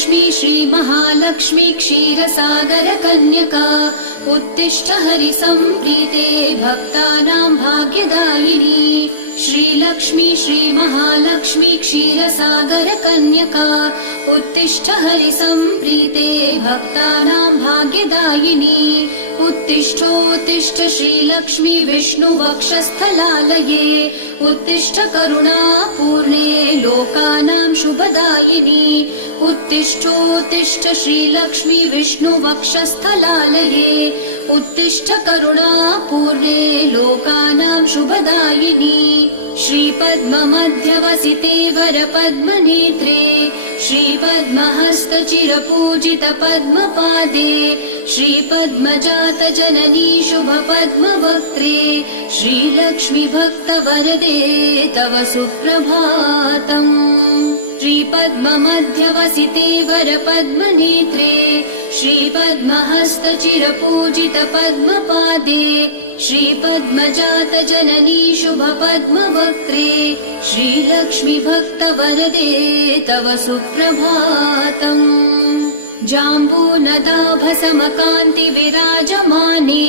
श्रीलक्ष्मी श्रीमहालक्ष्मी क्षीरसागर कन्यका उत्तिष्ठ हरिसम्प्रीते भक्तानां भाग्यदायिनी श्रीलक्ष्मी श्रीमहालक्ष्मी क्षीरसागर कन्यका उत्तिष्ठ हरिसम्प्रीते भक्तानां भाग्यदायिनी उत्तिष्ठोत्तिष्ठ श्रीलक्ष्मी विष्णुवक्षस्थलालये उत्तिष्ठ करुणापूर्णे लोकानां शुभदायिनी उत्तिष्ठोत्तिष्ठ श्रीलक्ष्मी विष्णुवक्षस्थलालये उत्तिष्ठ करुणापूर्णे लोकानां शुभदायिनी श्रीपद्ममध्यवसिते वरपद्मनेत्रे श्रीपद्महस्तचिरपूजित पद्मपादे श्रीपद्मजातजननी शुभपद्मवक्त्रे श्रीलक्ष्मी भक्तवरदे तव सुप्रभातम् श्रीपद्ममध्यवसिते वरपद्मनेत्रे श्रीपद्महस्तचिरपूजित पद्मपादे श्रीपद्मजातजननी शुभपद्मवक्त्रे श्रीलक्ष्मी भक्तवरदे तव सुप्रभातम् जाम्बूनदाभसमकान्ति विराजमाने